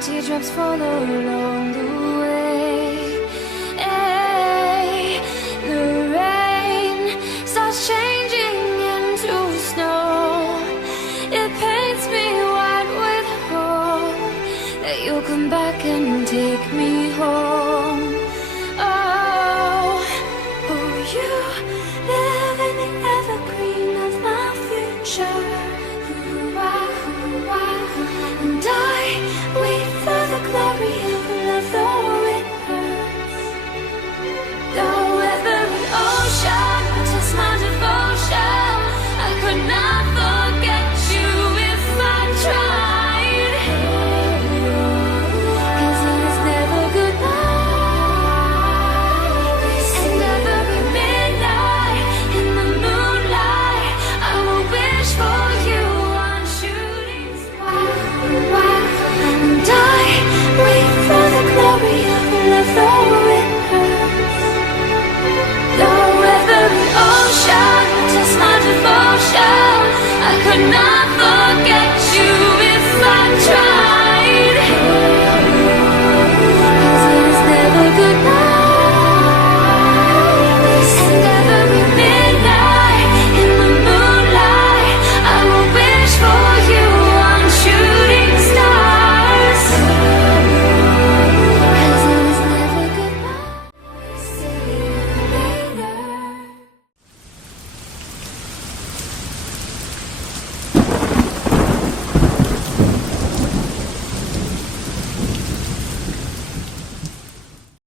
Teardrops fall along the way. Hey, the rain starts changing into snow. It paints me white with hope that you'll come back and take me